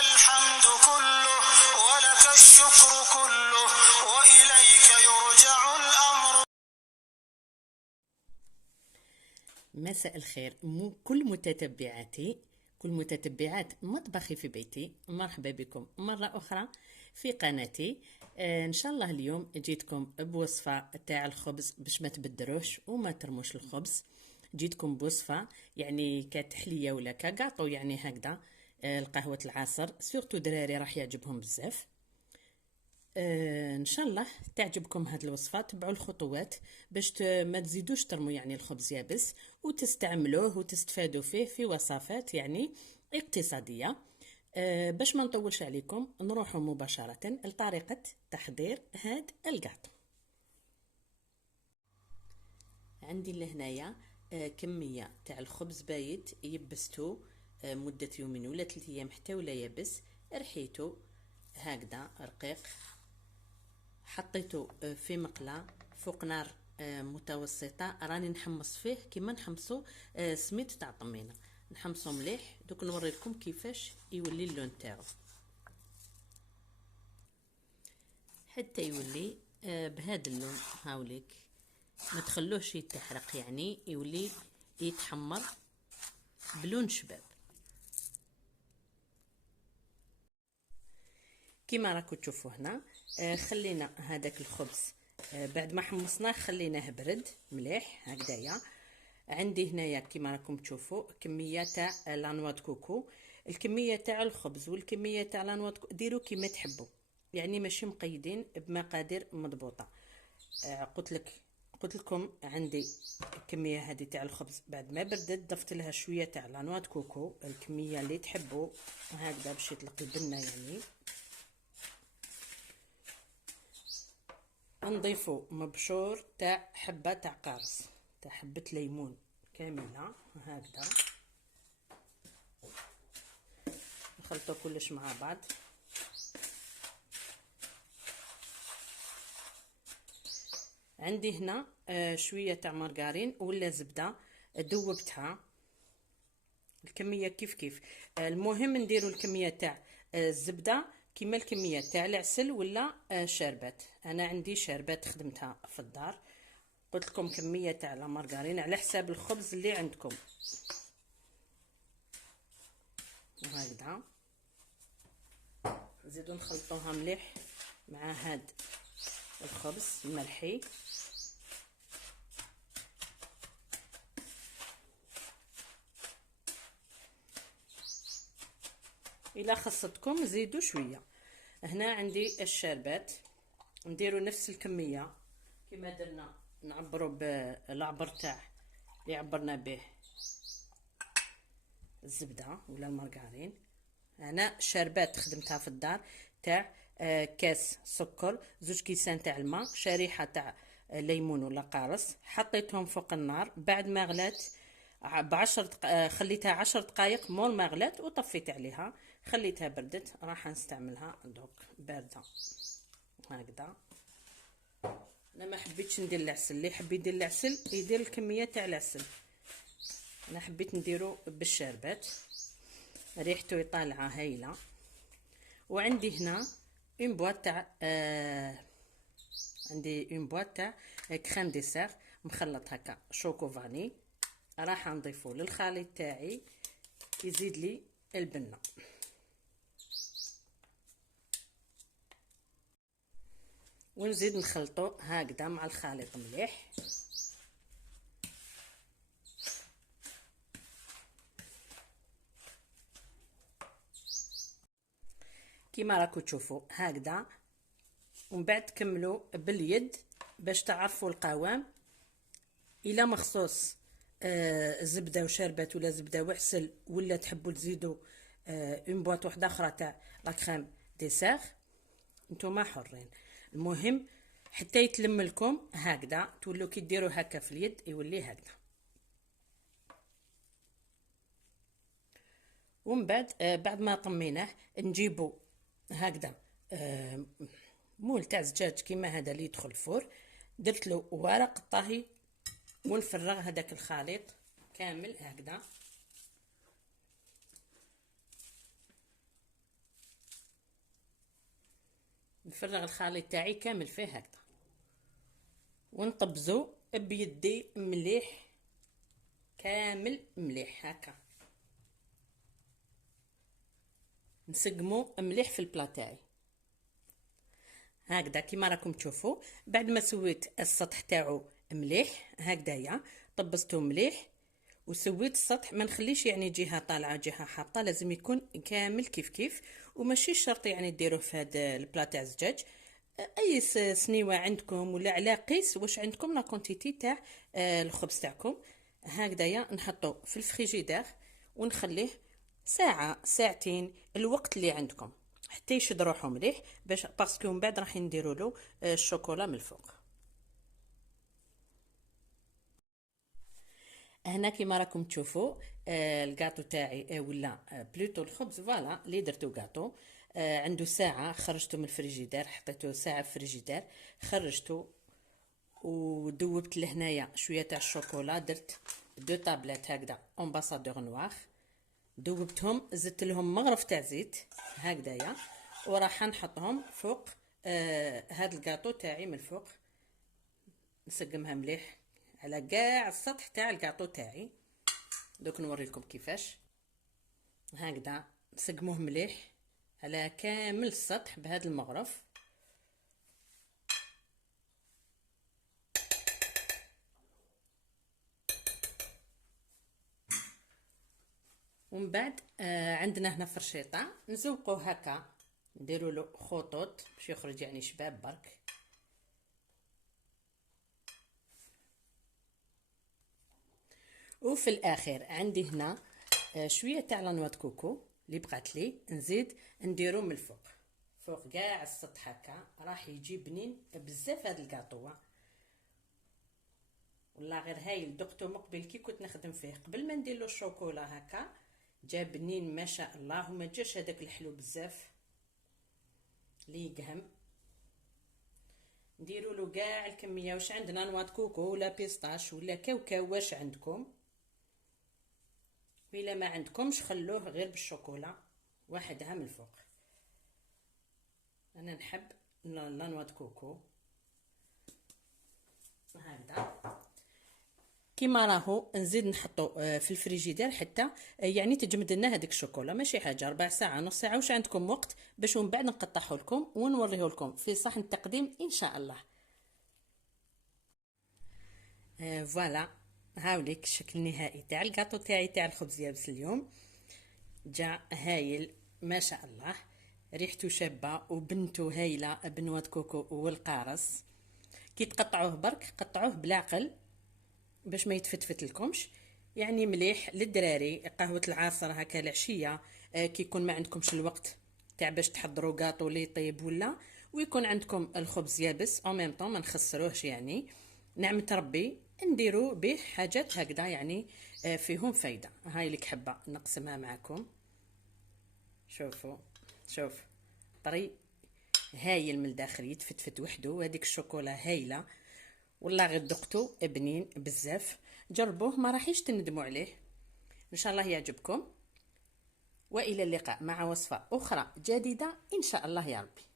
الحمد كله ولك الشكر كله وإليك يرجع الأمر. مساء الخير كل متتبعات مطبخي في بيتي، مرحبا بكم مرة أخرى في قناتي. إن شاء الله اليوم جيتكم بوصفة تاع الخبز باش ما تبدروش وما ترموش الخبز. جيتكم بوصفة يعني كتحلية ولا كقاطو، يعني هكذا القهوة العصر، سورتو دراري راح يعجبهم بزاف. ان شاء الله تعجبكم هذه الوصفه. تبعوا الخطوات باش ما تزيدوش ترموا يعني الخبز يابس، وتستعملوه وتستفادوا فيه في وصفات يعني اقتصاديه. باش ما نطولش عليكم نروح مباشره لطريقه تحضير هاد الكاطو. عندي لهنايا كميه تاع الخبز بايت يبستو مده يومين ولا 3 ايام حتى ولا يابس، رحيتو هكذا رقيق، حطيته في مقله فوق نار متوسطه، راني نحمص فيه كيما نحمصو سميد تاع طمينه، نحمصو مليح. دوك نوريكم كيفاش يولي اللون تاعو حتى يولي بهذا اللون. هاوليك ما تخلوش يتحرق، يعني يولي يتحمر بلون شباب كيما راكم تشوفوا هنا. خلينا هذاك الخبز بعد ما حمصناه خليناه برد مليح هكذايا. عندي هنايا كيما راكم تشوفوا كميه تاع لانوا د كوكو. الكميه تاع الخبز والكميه تاع لانوا ديروا كيما تحبوا، يعني ماشي مقيدين بمقادير مضبوطه. قلت لكم عندي الكميه هذه تاع الخبز بعد ما بردت ضفت لها شويه تاع لانوا د كوكو، الكميه اللي تحبوا هكذا باش يطلق البنه يعني. نضيفو مبشور تاع حبه تاع قارص تاع حبه ليمون كامله هكذا، نخلطو كلش مع بعض. عندي هنا شويه تاع مارغرين ولا زبده ذوبتها، الكميه كيف المهم نديرو الكميه تاع الزبده كيما الكميه تاع العسل ولا شربات. انا عندي شربات خدمتها في الدار. قلت لكم كميه تاع لا مارغرين على حساب الخبز اللي عندكم هكذا. نزيدو نخلطوها مليح مع هاد الخبز الملحي. الا خصتكم زيدوا شويه. هنا عندي الشربات نديرو نفس الكميه كما درنا، نعبروا بالعبر تاع اللي عبرنا به الزبده ولا المارغرين. انا شربات خدمتها في الدار تاع كاس سكر، 2 كيسان تاع الماء، شريحه تاع ليمون ولا قارص، حطيتهم فوق النار. بعد ما غلات خليتها 10 دقائق مول ما غلات وطفيت عليها، خليتها بردت. راح نستعملها دوك بارده هكذا. انا ما حبيتش ندير العسل، اللي يحب يدير العسل يدير الكميه تاع العسل، انا حبيت نديرو بالشربات، ريحته يطالعه هايله. وعندي هنا اون بواط تاع كريم ديسير مخلط هكا شوكو فاني، راح نضيفه للخليط تاعي يزيد لي البنه. ونزيد نخلطو هكذا مع الخليط مليح. كيما راكم تشوفوا هكذا. ومن بعد تكملوا باليد باش تعرفوا القوام. الا مخصوص زبده وشربات ولا زبده وعسل، ولا تحبوا تزيدوا اون بواط واحده اخرى تاع لا كريم ديسير، نتوما حرين. المهم حتى يتلم لكم هكذا، تولوا كي ديروا هكا في اليد يولي هكذا. ومن بعد بعد ما طميناه نجيبوا هكذا مول تاع زجاج كيما هذا اللي يدخل الفور، درت له ورق الطهي ونفرغ هذاك الخليط كامل هكذا. نفرغ الخليط تاعي كامل فيه هكذا، ونطبزو بيدي مليح، كامل مليح هكا، نسقمو مليح في البلا تاعي هكذا كيما راكم تشوفوا. بعد ما سويت السطح تاعو مليح هكذايا، طبزته مليح وسويت السطح، ما نخليش يعني جهه طالعه جهه حاطه، لازم يكون كامل كيف كيف، وماشي شرط يعني ديروه في هذا البلا تاع الزجاج. اي سنيوه عندكم ولا على قيس واش عندكم لا كونتيتي تاع الخبز تاعكم هكذايا، نحطو في الفريجيدير ونخليه ساعه ساعتين الوقت اللي عندكم حتى يشد روحو مليح، باش باسكو من بعد راح نديروا له الشوكولا من الفوق. هنا كيما راكم تشوفوا الكاطو تاعي ولا بلوتو الخبز فوالا اللي درتو كاطو، عنده ساعه، خرجته من الفريجيدير، حطيته ساعه في الفريجيدير، خرجته ودوبت لهنايا شويه تاع الشوكولا، درت 2 طابلات هكذا امباسادور نوار، دوبتهم، زدت لهم مغرف تاع زيت هكذايا، وراح نحطهم فوق هاد الكاطو تاعي من الفوق، نسقمها مليح على كاع السطح تاع الكاطو تاعي. دوك نوريلكم كيفاش هكذا نسقموه مليح على كامل السطح بهذا المغرف. ومن بعد عندنا هنا فرشيطه نزوقوه هكا، نديروا له خطوط باش يخرج يعني شباب برك. وفي الاخير عندي هنا شويه تاع لانوا كوكو اللي بقات لي، نزيد نديرو من الفوق، فوق كاع السطح هكا، راح يجي بنين بزاف هذا الكاطو. والله غير هايل، دقتو مقبل كي كنت نخدم فيه قبل ما ندير له الشوكولا هكا، جا بنين ما شاء الله، وما جاش هذاك الحلو بزاف لي يقهم. نديروا له كاع الكميه واش عندنا، نوات كوكو ولا بيستاش ولا كاوكاو واش عندكم، وإلا ما عندكمش خلوه غير بالشوكولا وحدها من الفوق. انا نحب لا نوات كوكو هكذا كيما راهو، نزيد نحطو في الفريجيدير حتى يعني تجمد لنا هذيك الشوكولا، ماشي حاجه ربع ساعه نص ساعه واش عندكم وقت، باش من بعد نقطعه لكم ونوريه لكم في صحن التقديم ان شاء الله. فوالا هاوليك الشكل النهائي تاع الكاطو تاعي تاع الخبز يابس اليوم، جا هايل ما شاء الله، ريحته شابه وبنته هايله بنوات كوكو والقارص. كي تقطعوه برك قطعوه بالعقل باش ما يتفتفت لكمش، يعني مليح للدراري قهوه العصر هكا العشيه، كي يكون ما عندكمش الوقت تاع باش تحضروا كاطو لي طيب ولا، ويكون عندكم الخبز يابس او ميم طون ما نخسروهش، يعني نعمه ربي نديروا به حاجات هكذا يعني فيهم فايده. هاي اللي حابه نقسمها معكم. شوفوا شوف طري هايل من الداخل، يتفتفت وحده، وهذيك الشوكولا هايله والله غير دقتو بنين بزاف، جربوه ما راحيش تندموا عليه. ان شاء الله يعجبكم، والى اللقاء مع وصفه اخرى جديده ان شاء الله يا ربي.